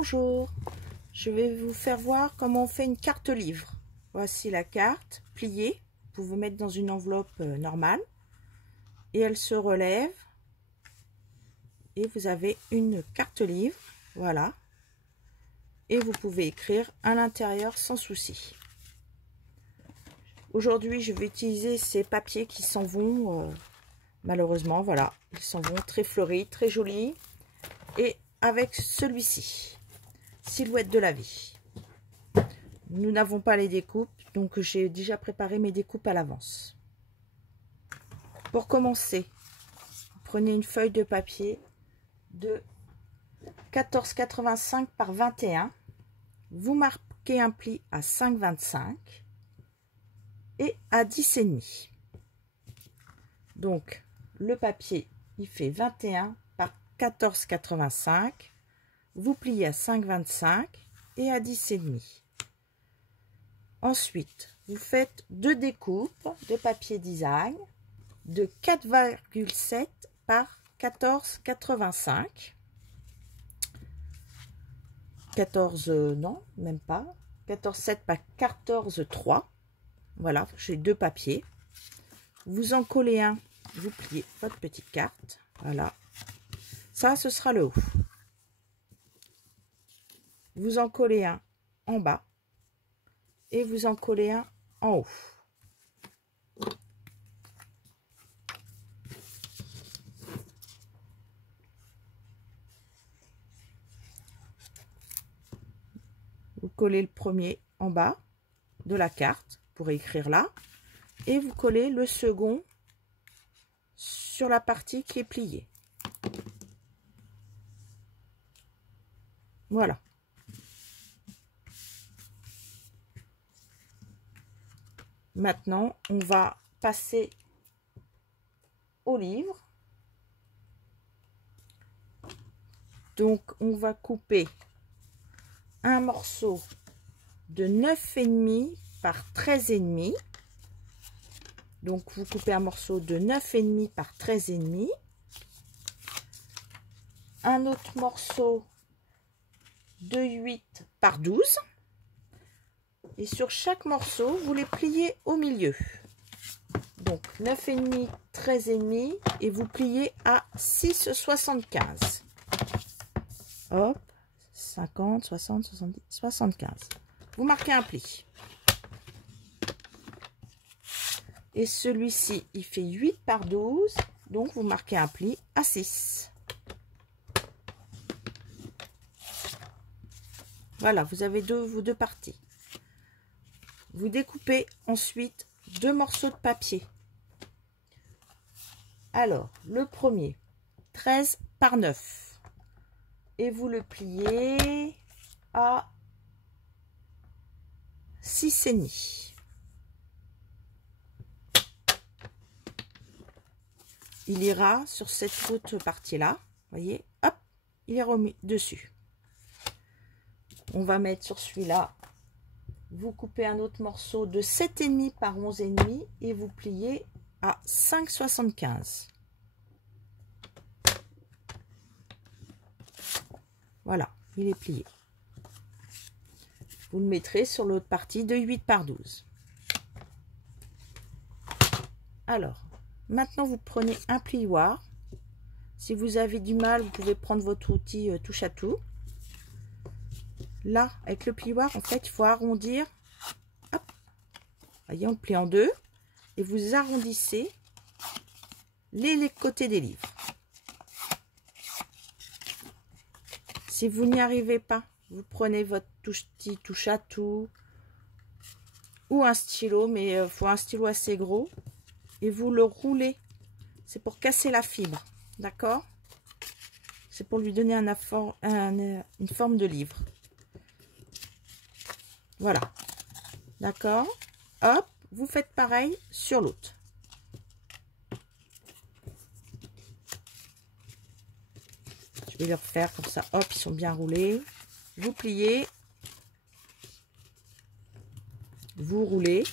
Bonjour, je vais vous faire voir comment on fait une carte livre. Voici la carte pliée, vous pouvez mettre dans une enveloppe normale et elle se relève et vous avez une carte livre, voilà, et vous pouvez écrire à l'intérieur sans souci. Aujourd'hui je vais utiliser ces papiers qui s'en vont, malheureusement, voilà, ils s'en vont très fleuris, très jolis, et avec celui-ci. Silhouette de la vie. Nous n'avons pas les découpes, donc j'ai déjà préparé mes découpes à l'avance. Pour commencer, prenez une feuille de papier de 14,85 par 21. Vous marquez un pli à 5,25 et à 10,5. Donc le papier il fait 21 par 14,85. Vous pliez à 5,25 et à 10,5. Ensuite, vous faites deux découpes de papier design de 4,7 par 14,85. 14, non, même pas. 14,7 par 14,3. Voilà, j'ai deux papiers. Vous en collez un, vous pliez votre petite carte. Voilà. Ça, ce sera le haut. Vous en collez un en bas et vous en collez un en haut. Vous collez le premier en bas de la carte pour écrire là et vous collez le second sur la partie qui est pliée. Voilà. Maintenant, on va passer au livre. Donc, on va couper un morceau de 9,5 par 13,5. Donc, vous coupez un morceau de 9,5 par 13,5. Un autre morceau de 8 par 12. Et sur chaque morceau, vous les pliez au milieu. Donc 9,5, 13,5 et vous pliez à 6,75. Hop, 50, 60, 70, 75. Vous marquez un pli. Et celui-ci, il fait 8 par 12. Donc vous marquez un pli à 6. Voilà, vous avez vos deux parties. Vous découpez ensuite deux morceaux de papier. Alors, le premier, 13 par 9. Et vous le pliez à 6,5. Il ira sur cette autre partie-là. Voyez, hop, il est remis dessus. On va mettre sur celui-là. Vous coupez un autre morceau de 7,5 par 11,5 et vous pliez à 5,75. Voilà, il est plié. Vous le mettrez sur l'autre partie de 8 par 12. Alors, maintenant vous prenez un plioir. Si vous avez du mal, vous pouvez prendre votre outil touche à tout. Là, avec le plioir, en fait, il faut arrondir. Hop. Voyez, on le plie en deux. Et vous arrondissez les côtés des livres. Si vous n'y arrivez pas, vous prenez votre outil touche à tout ou un stylo, mais il faut un stylo assez gros. Et vous le roulez. C'est pour casser la fibre. D'accord? C'est pour lui donner une forme de livre. Voilà, d'accord. Hop, vous faites pareil sur l'autre. Je vais le refaire comme ça. Hop, ils sont bien roulés. Vous pliez. Vous roulez.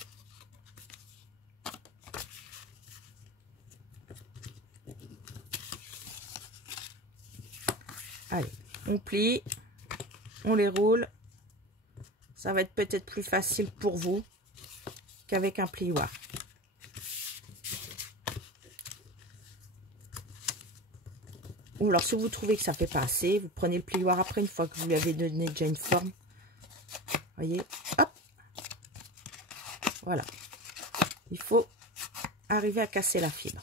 Allez, on plie. on les roule. Ça va être peut-être plus facile pour vous qu'avec un plioir. Ou alors si vous trouvez que ça ne fait pas assez, vous prenez le plioir après, une fois que vous lui avez donné déjà une forme. Voyez, hop. Voilà. Il faut arriver à casser la fibre.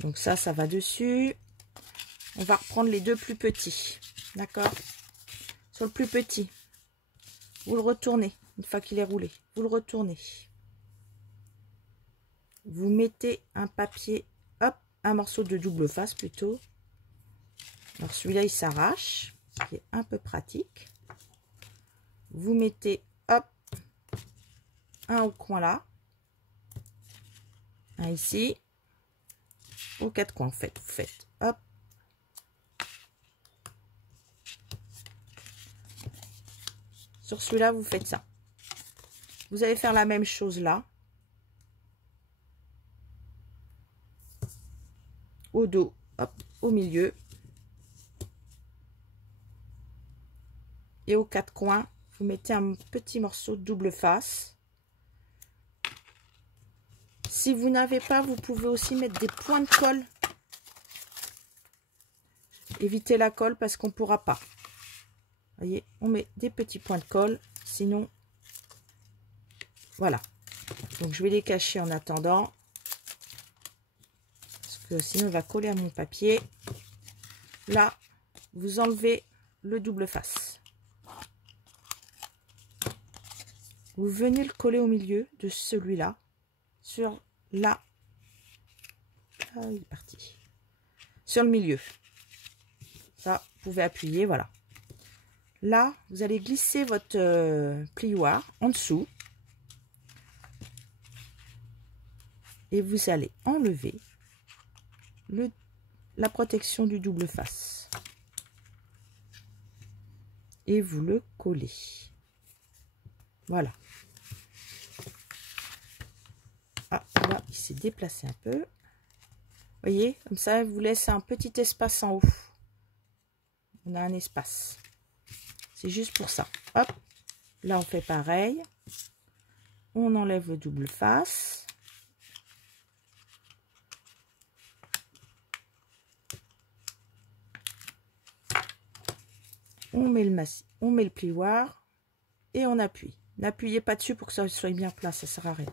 Donc ça va dessus. On va reprendre les deux plus petits. D'accord? Sur le plus petit, vous le retournez. Une fois qu'il est roulé, vous le retournez. Vous mettez un papier, hop, un morceau de double face plutôt. Alors celui-là, il s'arrache, ce qui est un peu pratique. Vous mettez, hop, un au coin là. Un ici. Aux quatre coins, en fait. Vous faites, hop. Sur celui-là, vous faites ça. Vous allez faire la même chose là. Au dos, hop, au milieu. Et aux quatre coins, vous mettez un petit morceau de double face. Si vous n'avez pas, vous pouvez aussi mettre des points de colle. Évitez la colle parce qu'on ne pourra pas. Voyez, on met des petits points de colle, sinon, voilà. Donc je vais les cacher en attendant, parce que sinon il va coller à mon papier. Là, vous enlevez le double face. Vous venez le coller au milieu de celui-là, sur la... Ah, il est parti. Sur le milieu. Ça, vous pouvez appuyer, voilà. Là, vous allez glisser votre plioir en dessous. Et vous allez enlever la protection du double face. Et vous le collez. Voilà. Ah, là, il s'est déplacé un peu. Voyez, comme ça, vous laisse un petit espace en haut. On a un espace. C'est juste pour ça. Hop. Là, on fait pareil. On enlève le double face. On met le plioir et on appuie. N'appuyez pas dessus pour que ça soit bien plat, ça sert à rien.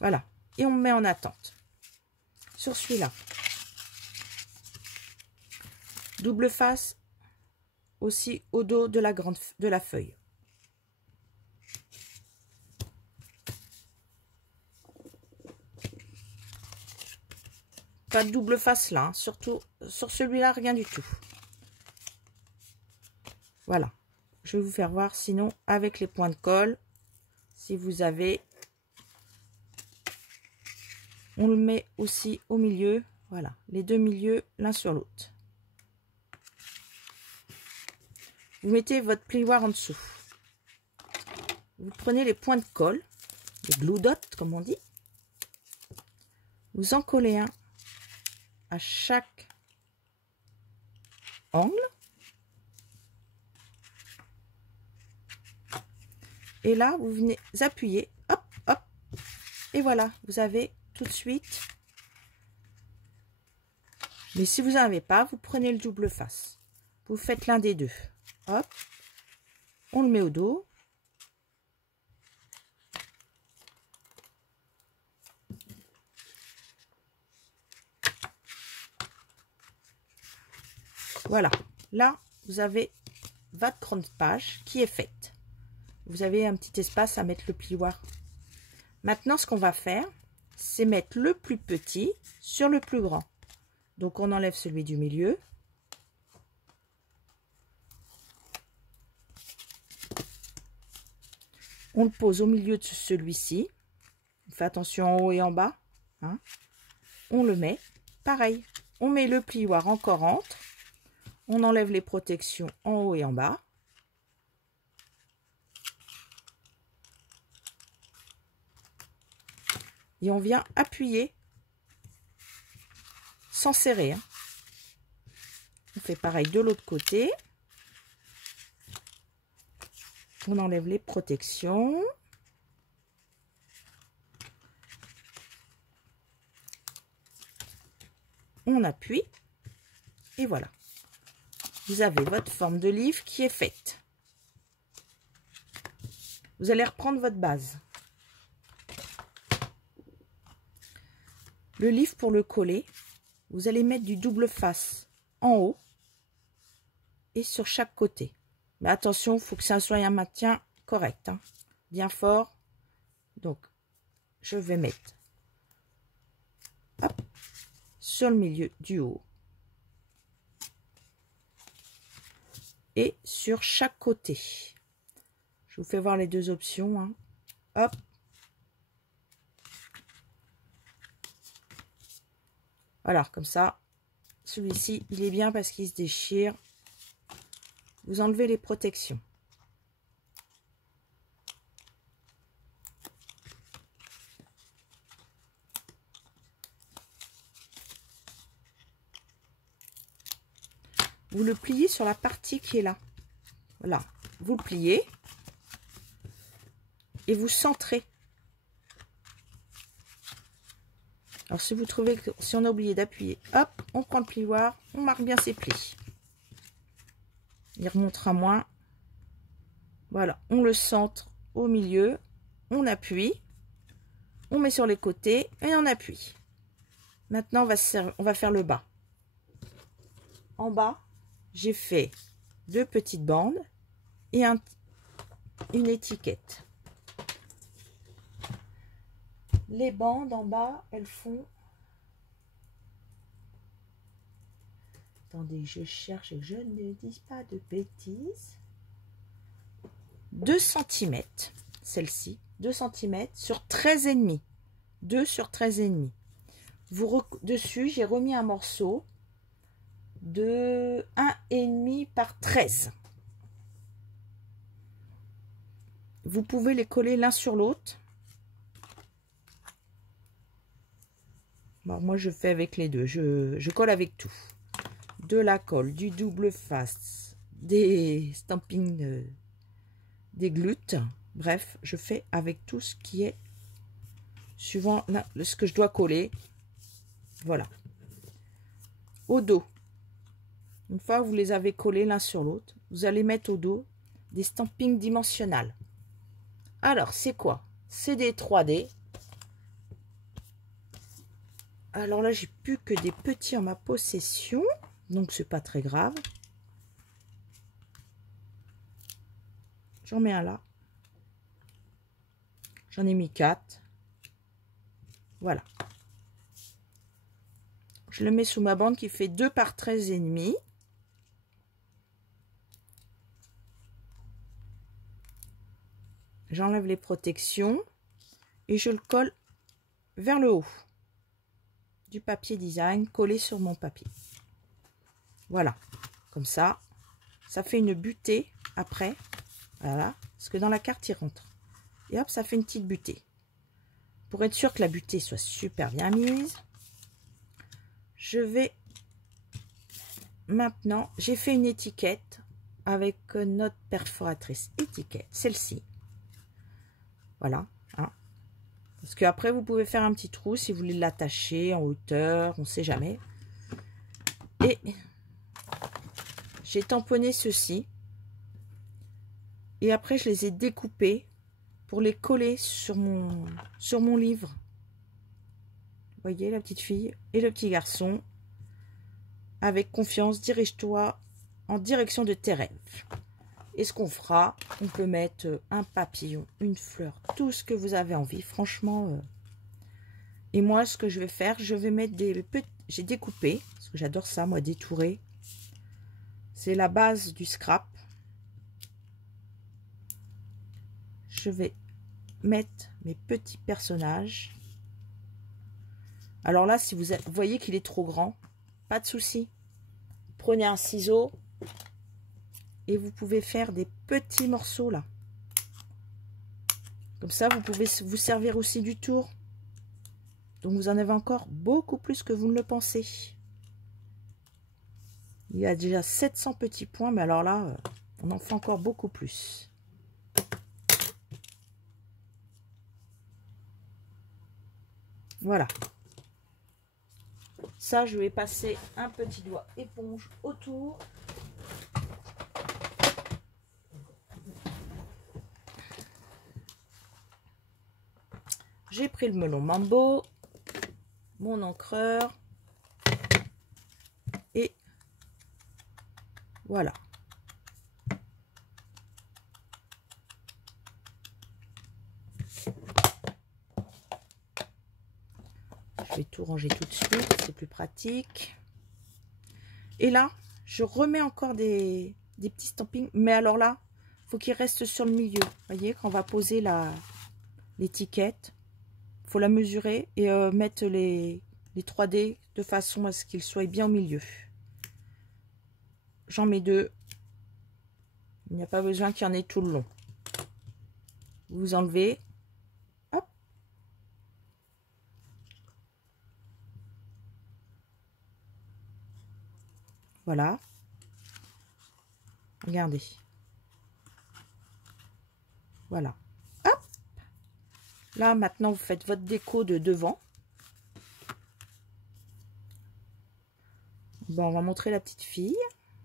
Voilà. Et on met en attente. Sur celui-là. Double face aussi au dos de la feuille. Pas de double face là, hein. Surtout sur celui-là, rien du tout. Voilà. Je vais vous faire voir sinon avec les points de colle, si vous avez, on le met aussi au milieu. Voilà, les deux milieux l'un sur l'autre. Vous mettez votre plioir en dessous. Vous prenez les points de colle, les glue dots comme on dit. Vous en collez un à chaque angle. Et là, vous venez appuyer, hop, hop. Et voilà, vous avez tout de suite. Mais si vous n'en avez pas, vous prenez le double face. Vous faites l'un des deux. Hop, on le met au dos. Voilà, là, vous avez votre grande page qui est faite. Vous avez un petit espace à mettre le plioir. Maintenant, ce qu'on va faire, c'est mettre le plus petit sur le plus grand. Donc, on enlève celui du milieu. On le pose au milieu de celui-ci. On fait attention en haut et en bas. Hein. On le met. Pareil, on met le plioir encore entre. On enlève les protections en haut et en bas. Et on vient appuyer sans serrer. Hein. On fait pareil de l'autre côté. On enlève les protections. On appuie. Et voilà. Vous avez votre forme de livre qui est faite. Vous allez reprendre votre base. Le livre pour le coller, vous allez mettre du double face en haut et sur chaque côté. Mais attention, il faut que ça soit un maintien correct, hein, bien fort. Donc, je vais mettre hop, sur le milieu du haut et sur chaque côté. Je vous fais voir les deux options. Hein. Hop. Voilà, comme ça. Celui-ci, il est bien parce qu'il se déchire. Vous enlevez les protections. Vous le pliez sur la partie qui est là. Voilà. Vous le pliez. Et vous centrez. Alors si vous trouvez que si on a oublié d'appuyer, hop, on prend le plioir, on marque bien ses plis. Il remontera moins. Voilà, on le centre au milieu, on appuie, on met sur les côtés et on appuie. Maintenant, on va faire le bas. En bas, j'ai fait 2 petites bandes et une étiquette. Les bandes en bas, elles font... Attendez, je cherche et que je ne dis pas de bêtises. 2 cm, celle-ci, 2 cm sur 13,5. 2 sur 13,5. Dessus, j'ai remis un morceau de 1,5 par 13. Vous pouvez les coller l'un sur l'autre. Bon, moi, je fais avec les deux. Je colle avec tout. De la colle, du double face, des stampings, des glutes. Bref, je fais avec tout ce qui est suivant ce que je dois coller. Voilà. Au dos. Une fois que vous les avez collés l'un sur l'autre, vous allez mettre au dos des stampings dimensionnels. Alors, c'est quoi? C'est des 3D. Alors là, j'ai plus que des petits en ma possession. Donc, c'est pas très grave. J'en mets un là. J'en ai mis 4. Voilà. Je le mets sous ma bande qui fait 2 par 13,5. J'enlève les protections et je le colle vers le haut du papier design collé sur mon papier. Voilà, comme ça, ça fait une butée après. Voilà, parce que dans la carte, il rentre. Et hop, ça fait une petite butée. Pour être sûr que la butée soit super bien mise, je vais maintenant, j'ai fait une étiquette avec notre perforatrice étiquette, celle-ci. Voilà, hein. Parce qu'après, vous pouvez faire un petit trou si vous voulez l'attacher en hauteur, on ne sait jamais. Et j'ai tamponné ceci. Et après, je les ai découpés pour les coller sur mon livre. Vous voyez, la petite fille et le petit garçon. Avec confiance, dirige-toi en direction de tes rêves. Et ce qu'on fera, on peut mettre un papillon, une fleur, tout ce que vous avez envie, franchement. Et moi, ce que je vais faire, je vais mettre des petits... J'ai découpé, parce que j'adore ça, moi, détourer. C'est la base du scrap. Je vais mettre mes petits personnages. Alors là, si vous voyez qu'il est trop grand, pas de souci. Prenez un ciseau et vous pouvez faire des petits morceaux là. Comme ça, vous pouvez vous servir aussi du tour. Donc, vous en avez encore beaucoup plus que vous ne le pensez. Il y a déjà 700 petits points, mais alors là, on en fait encore beaucoup plus. Voilà. Ça, je vais passer un petit doigt éponge autour. J'ai pris le melon Mambo, mon encreur. Et voilà. Je vais tout ranger tout de suite, c'est plus pratique. Et là, je remets encore des petits stampings. Mais alors là, il faut qu'ils restent sur le milieu. Vous voyez, quand on va poser l'étiquette, il faut la mesurer et mettre les 3D de façon à ce qu'ils soient bien au milieu. J'en mets 2. Il n'y a pas besoin qu'il y en ait tout le long. Vous enlevez. Hop. Voilà. Regardez. Voilà. Hop. Là, maintenant, vous faites votre déco de devant. Bon, on va montrer la petite fille.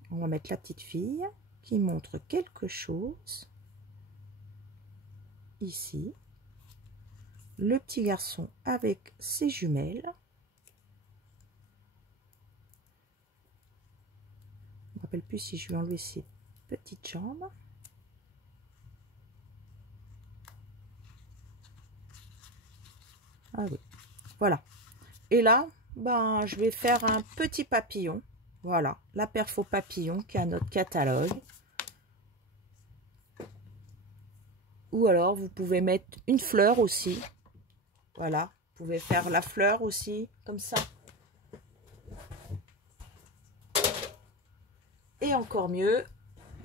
On va mettre la petite fille qui montre quelque chose. Ici. Le petit garçon avec ses jumelles. Je ne me rappelle plus si je vais enlever ses petites jambes. Ah oui, voilà. Et là, ben, je vais faire un petit papillon. Voilà, la perfo papillon qui est à notre catalogue. Ou alors, vous pouvez mettre une fleur aussi. Voilà, vous pouvez faire la fleur aussi, comme ça. Et encore mieux,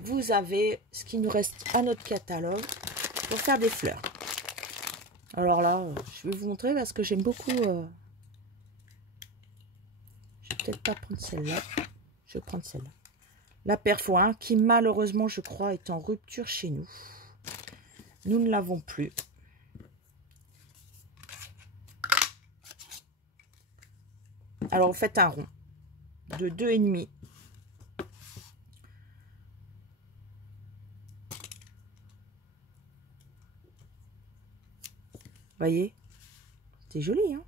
vous avez ce qui nous reste à notre catalogue pour faire des fleurs. Alors là, je vais vous montrer parce que j'aime beaucoup... Je vais peut-être pas prendre celle-là. Je vais prendre celle-là. La perfo 1 qui malheureusement, je crois, est en rupture chez nous. Nous ne l'avons plus. Alors, vous faites un rond de 2,5. Voyez, c'est joli, hein?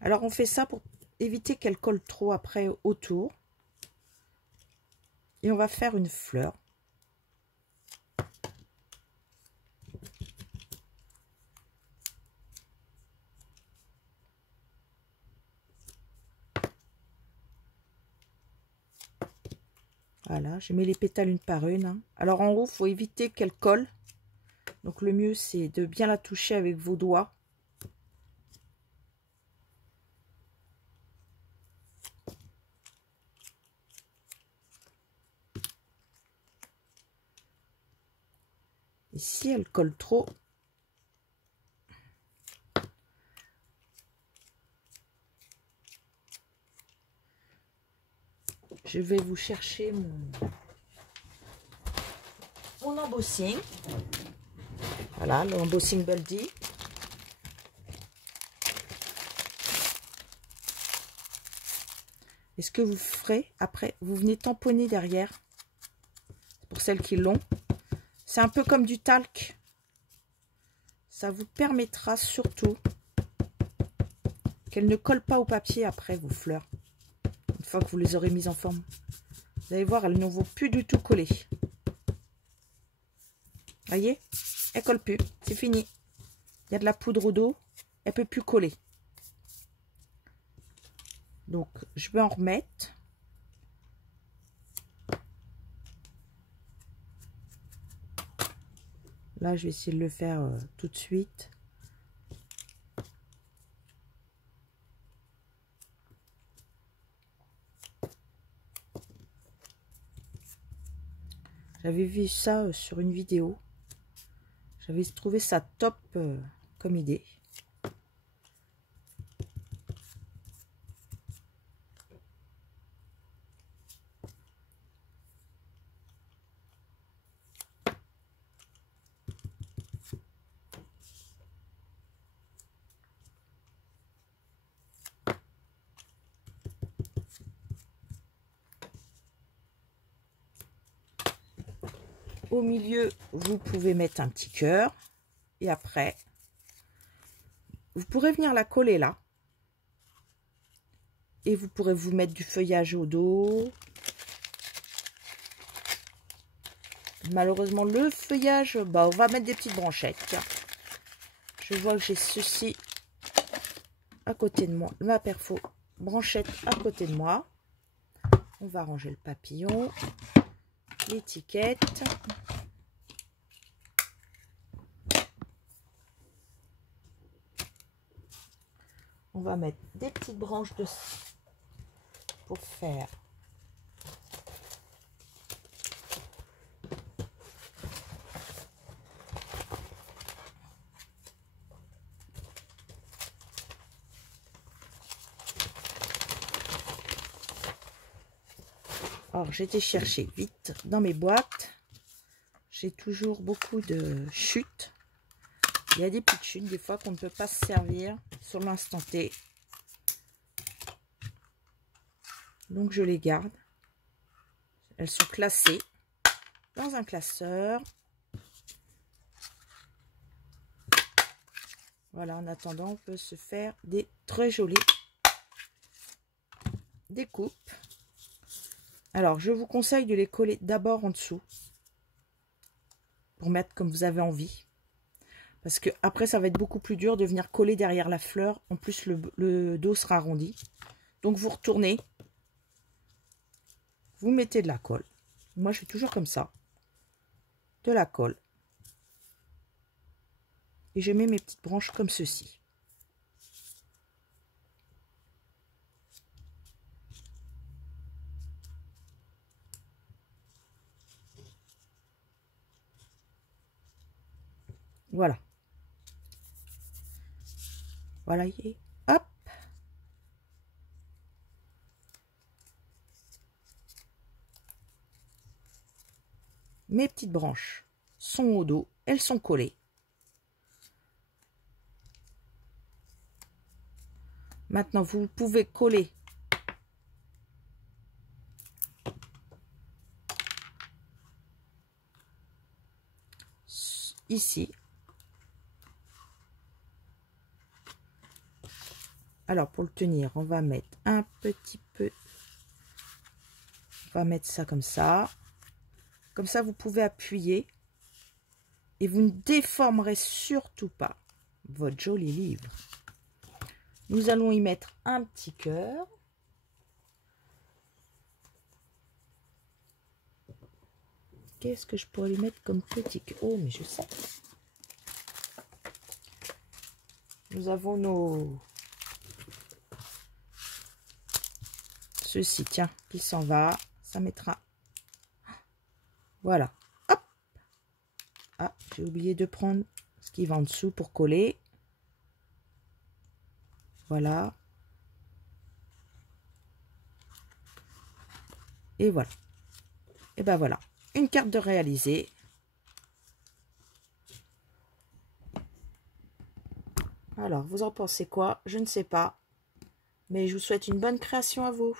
Alors, on fait ça pour éviter qu'elle colle trop après autour. Et on va faire une fleur. Voilà, je mets les pétales une par une. Hein. Alors, en haut, il faut éviter qu'elle colle. Donc, le mieux, c'est de bien la toucher avec vos doigts. Et si elle colle trop, je vais vous chercher mon embossing. Voilà, l'embossing Baldi. Et ce que vous ferez, après, vous venez tamponner derrière. Pour celles qui l'ont. C'est un peu comme du talc. Ça vous permettra surtout qu'elles ne collent pas au papier après vos fleurs. Une fois que vous les aurez mises en forme. Vous allez voir, elles ne vont plus du tout coller. Voyez, elle colle plus. C'est fini. Il y a de la poudre d'eau. Elle ne peut plus coller. Donc, je vais en remettre. Là, je vais essayer de le faire tout de suite. J'avais vu ça sur une vidéo. J'avais trouvé ça top comme idée. Au milieu, vous pouvez mettre un petit cœur. Et après, vous pourrez venir la coller là. Et vous pourrez vous mettre du feuillage au dos. Malheureusement, le feuillage, bah, on va mettre des petites branchettes. Je vois que j'ai ceci à côté de moi. Ma perfo branchette à côté de moi. On va ranger le papillon. L'étiquette. On va mettre des petites branches de pour faire alors j'ai été chercher vite dans mes boîtes. J'ai toujours beaucoup de chutes. Il y a des petites chutes des fois qu'on ne peut pas se servir sur l'instant T. Donc je les garde. Elles sont classées dans un classeur. Voilà, en attendant, on peut se faire des très jolies découpes. Alors, je vous conseille de les coller d'abord en dessous pour mettre comme vous avez envie. Parce que après, ça va être beaucoup plus dur de venir coller derrière la fleur. En plus, le dos sera arrondi. Donc, vous retournez. Vous mettez de la colle. Moi, je fais toujours comme ça. De la colle. Et je mets mes petites branches comme ceci. Voilà. Voilà. Et hop. Mes petites branches sont au dos. Elles sont collées. Maintenant, vous pouvez coller ici. Alors, pour le tenir, on va mettre un petit peu. On va mettre ça comme ça. Comme ça, vous pouvez appuyer. Et vous ne déformerez surtout pas votre joli livre. Nous allons y mettre un petit cœur. Qu'est-ce que je pourrais lui mettre comme petit cœur? Oh, mais je sais. Nous avons nos... Ceci, tiens, qui s'en va. Ça mettra... Voilà. Hop. Ah, j'ai oublié de prendre ce qui va en dessous pour coller. Voilà. Et voilà. Et ben voilà. Une carte de réalisé. Alors, vous en pensez quoi? Je ne sais pas. Mais je vous souhaite une bonne création à vous.